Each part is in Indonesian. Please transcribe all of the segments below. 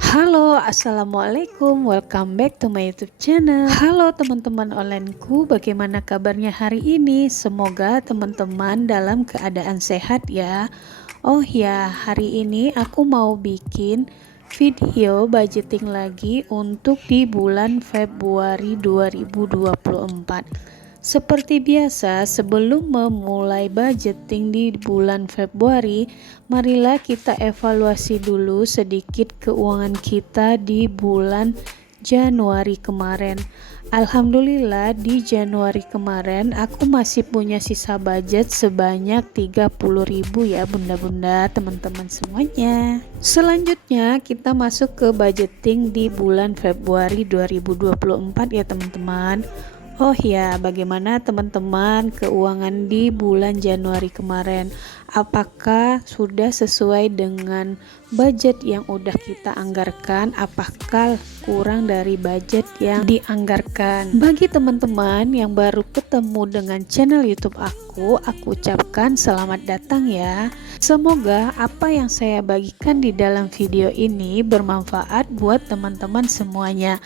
Halo, assalamualaikum. Welcome back to my YouTube channel. Halo teman-teman onlineku, bagaimana kabarnya hari ini? Semoga teman-teman dalam keadaan sehat ya. Oh ya, hari ini aku mau bikin video budgeting lagi untuk di bulan Februari 2024. Seperti biasa, sebelum memulai budgeting di bulan Februari, marilah kita evaluasi dulu sedikit keuangan kita di bulan Januari kemarin. Alhamdulillah di Januari kemarin aku masih punya sisa budget sebanyak 30.000 ya bunda-bunda, teman-teman semuanya. Selanjutnya kita masuk ke budgeting di bulan Februari 2024 ya teman-teman. Oh ya, bagaimana teman-teman keuangan di bulan Januari kemarin? Apakah sudah sesuai dengan budget yang udah kita anggarkan? Apakah kurang dari budget yang dianggarkan? Bagi teman-teman yang baru ketemu dengan channel YouTube aku ucapkan selamat datang ya. Semoga apa yang saya bagikan di dalam video ini bermanfaat buat teman-teman semuanya.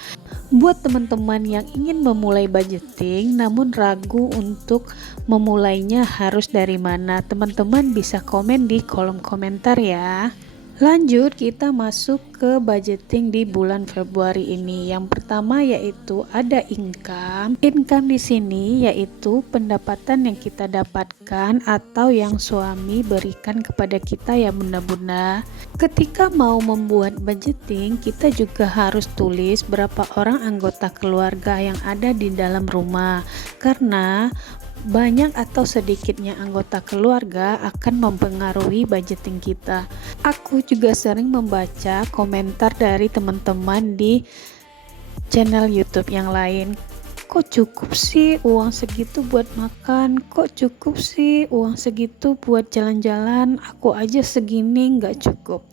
Buat teman-teman yang ingin memulai budgeting namun ragu untuk memulainya harus dari mana, teman-teman bisa komen di kolom komentar ya. Lanjut kita masuk ke budgeting di bulan Februari ini. Yang pertama yaitu ada income. Income di sini yaitu pendapatan yang kita dapatkan atau yang suami berikan kepada kita ya bunda-bunda. Ketika mau membuat budgeting, kita juga harus tulis berapa orang anggota keluarga yang ada di dalam rumah. Karena banyak atau sedikitnya anggota keluarga akan mempengaruhi budgeting kita. Aku juga sering membaca komentar dari teman-teman di channel YouTube yang lain. Kok cukup sih uang segitu buat makan? Kok cukup sih uang segitu buat jalan-jalan? Aku aja segini nggak cukup.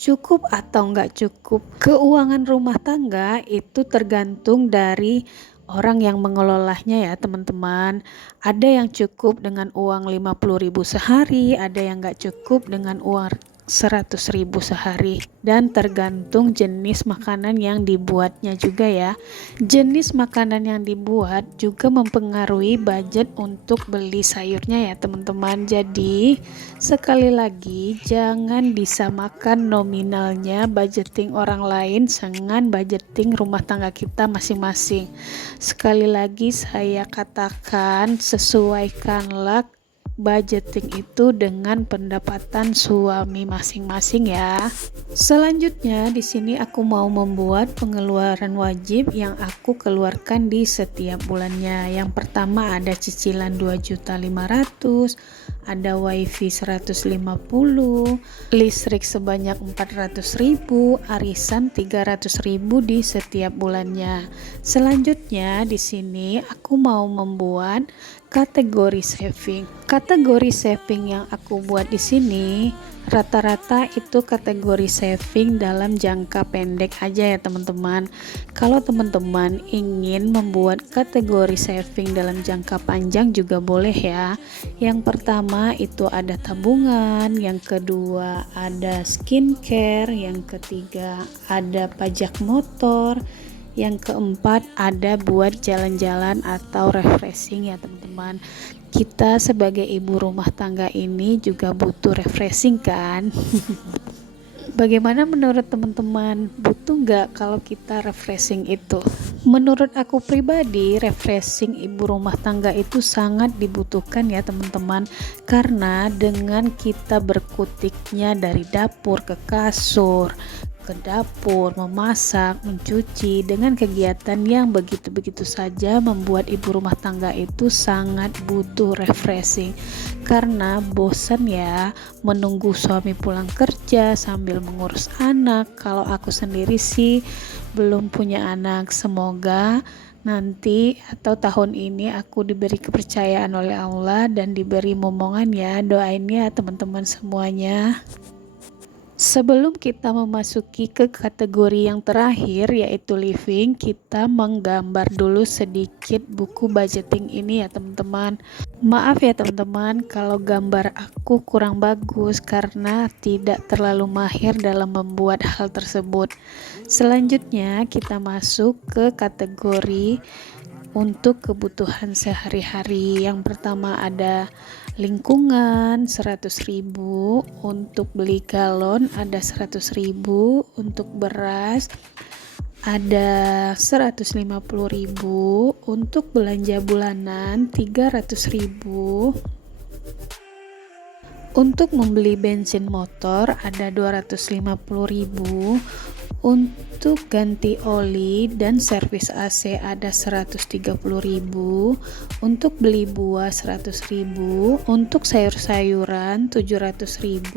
Cukup atau nggak cukup? Keuangan rumah tangga itu tergantung dari orang yang mengelolanya ya teman-teman. Ada yang cukup dengan uang 50.000 sehari, ada yang nggak cukup dengan uang 100.000 sehari, dan tergantung jenis makanan yang dibuatnya juga ya. Jenis makanan yang dibuat juga mempengaruhi budget untuk beli sayurnya ya teman-teman. Jadi sekali lagi jangan disamakan nominalnya budgeting orang lain dengan budgeting rumah tangga kita masing-masing. Sekali lagi saya katakan, sesuaikanlah budgeting itu dengan pendapatan suami masing-masing ya. Selanjutnya di sini aku mau membuat pengeluaran wajib yang aku keluarkan di setiap bulannya. Yang pertama ada cicilan 2.500.000, ada wifi 150, listrik sebanyak 400.000, arisan 300.000 di setiap bulannya. Selanjutnya di sini aku mau membuat kategori saving. Kategori saving yang aku buat di sini rata-rata itu kategori saving dalam jangka pendek aja ya teman-teman. Kalau teman-teman ingin membuat kategori saving dalam jangka panjang juga boleh ya. Yang pertama itu ada tabungan, yang kedua ada skincare, yang ketiga ada pajak motor, yang keempat ada buat jalan-jalan atau refreshing ya teman-teman. Kita sebagai ibu rumah tangga ini juga butuh refreshing kan. Bagaimana menurut teman-teman? Butuh nggak kalau kita refreshing itu? Menurut aku pribadi, refreshing ibu rumah tangga itu sangat dibutuhkan ya teman-teman. Karena dengan kita berkutiknya dari dapur ke kasur, ke dapur, memasak, mencuci, dengan kegiatan yang begitu-begitu saja membuat ibu rumah tangga itu sangat butuh refreshing. Karena bosan ya menunggu suami pulang kerja sambil mengurus anak. Kalau aku sendiri sih belum punya anak. Semoga nanti atau tahun ini aku diberi kepercayaan oleh Allah dan diberi momongan ya. Doain ya teman-teman semuanya. Sebelum kita memasuki ke kategori yang terakhir yaitu living, kita menggambar dulu sedikit buku budgeting ini ya teman-teman. Maaf ya teman-teman kalau gambar aku kurang bagus karena tidak terlalu mahir dalam membuat hal tersebut. Selanjutnya kita masuk ke kategori untuk kebutuhan sehari-hari. Yang pertama ada lingkungan 100.000, untuk beli galon ada 100.000, untuk beras ada 150.000, untuk belanja bulanan 300.000, untuk membeli bensin motor ada 250.000, untuk ganti oli dan servis AC ada 130.000, untuk beli buah 100.000, untuk sayur-sayuran 700.000,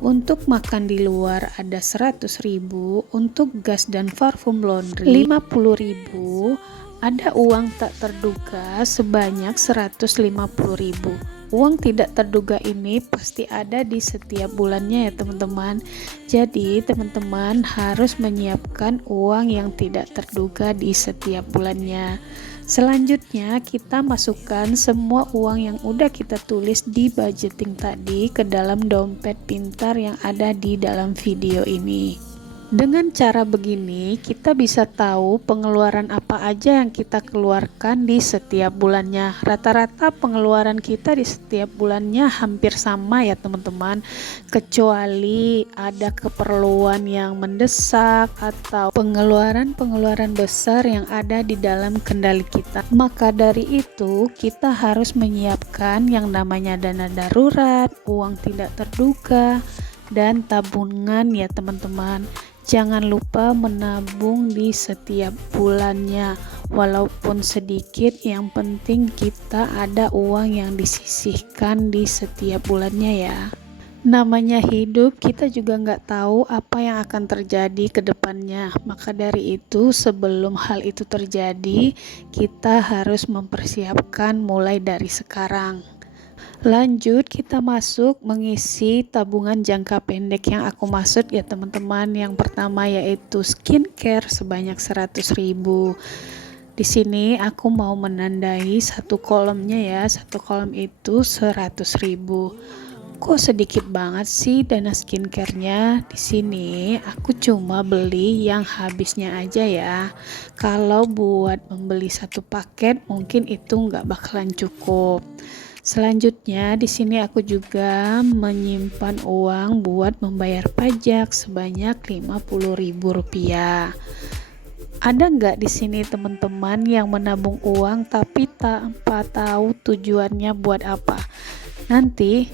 untuk makan di luar ada 100.000, untuk gas dan parfum laundry 50.000, ada uang tak terduga sebanyak 150.000. Uang tidak terduga ini pasti ada di setiap bulannya ya teman-teman. Jadi teman-teman harus menyiapkan uang yang tidak terduga di setiap bulannya. Selanjutnya kita masukkan semua uang yang udah kita tulis di budgeting tadi ke dalam dompet pintar yang ada di dalam video ini. Dengan cara begini, kita bisa tahu pengeluaran apa aja yang kita keluarkan di setiap bulannya. Rata-rata pengeluaran kita di setiap bulannya hampir sama ya teman-teman. Kecuali ada keperluan yang mendesak atau pengeluaran-pengeluaran besar yang ada di dalam kendali kita. Maka dari itu, kita harus menyiapkan yang namanya dana darurat, uang tidak terduga, dan tabungan ya teman-teman. Jangan lupa menabung di setiap bulannya, walaupun sedikit, yang penting kita ada uang yang disisihkan di setiap bulannya ya. Namanya hidup, kita juga nggak tahu apa yang akan terjadi ke depannya. Maka dari itu, sebelum hal itu terjadi, kita harus mempersiapkan mulai dari sekarang. Lanjut kita masuk mengisi tabungan jangka pendek yang aku maksud ya teman-teman. Yang pertama yaitu skincare sebanyak 100.000. Di sini aku mau menandai satu kolomnya ya. Satu kolom itu 100.000. Kok sedikit banget sih dana skincare-nya? Di sini aku cuma beli yang habisnya aja ya. Kalau buat membeli satu paket mungkin itu nggak bakalan cukup. Selanjutnya di sini aku juga menyimpan uang buat membayar pajak sebanyak Rp50.000. Ada nggak di sini teman-teman yang menabung uang tapi tanpa tahu tujuannya buat apa? Nanti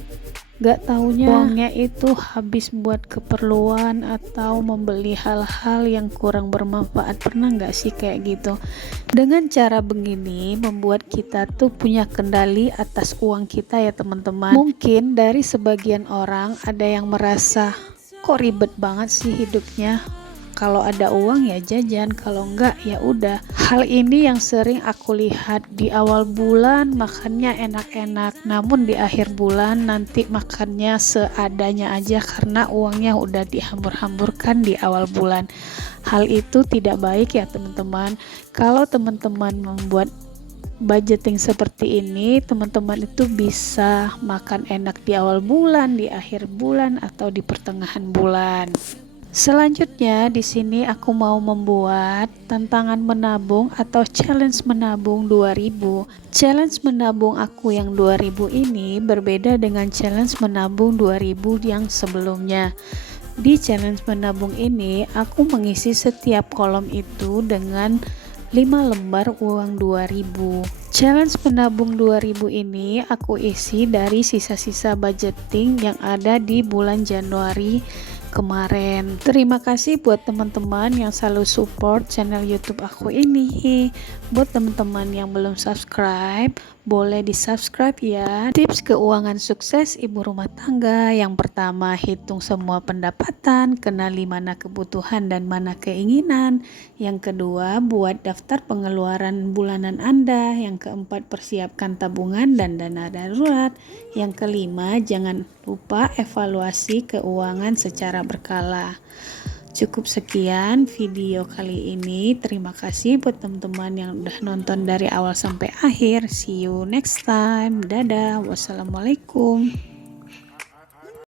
gak taunya uangnya itu habis buat keperluan atau membeli hal-hal yang kurang bermanfaat. Pernah gak sih kayak gitu? Dengan cara begini membuat kita tuh punya kendali atas uang kita ya teman-teman. Mungkin dari sebagian orang ada yang merasa kok ribet banget sih hidupnya, kalau ada uang ya jajan, kalau enggak ya udah. Hal ini yang sering aku lihat. Di awal bulan makannya enak-enak, namun di akhir bulan nanti makannya seadanya aja karena uangnya udah dihambur-hamburkan di awal bulan. Hal itu tidak baik ya teman-teman. Kalau teman-teman membuat budgeting seperti ini, teman-teman itu bisa makan enak di awal bulan, di akhir bulan, atau di pertengahan bulan. Selanjutnya di sini aku mau membuat tantangan menabung atau challenge menabung 2000. Challenge menabung aku yang 2000 ini berbeda dengan challenge menabung 2000 yang sebelumnya. Di challenge menabung ini aku mengisi setiap kolom itu dengan 5 lembar uang 2000. Challenge menabung 2000 ini aku isi dari sisa-sisa budgeting yang ada di bulan Januari kemarin. Terima kasih buat teman-teman yang selalu support channel YouTube aku ini. Buat teman-teman yang belum subscribe, boleh di subscribe ya. Tips keuangan sukses ibu rumah tangga: yang pertama, hitung semua pendapatan, kenali mana kebutuhan dan mana keinginan. Yang kedua, buat daftar pengeluaran bulanan Anda. Yang keempat, persiapkan tabungan dan dana darurat. Yang kelima, jangan lupa evaluasi keuangan secara berkala. Cukup sekian video kali ini. Terima kasih buat teman-teman yang udah nonton dari awal sampai akhir. See you next time. Dadah. Wassalamualaikum.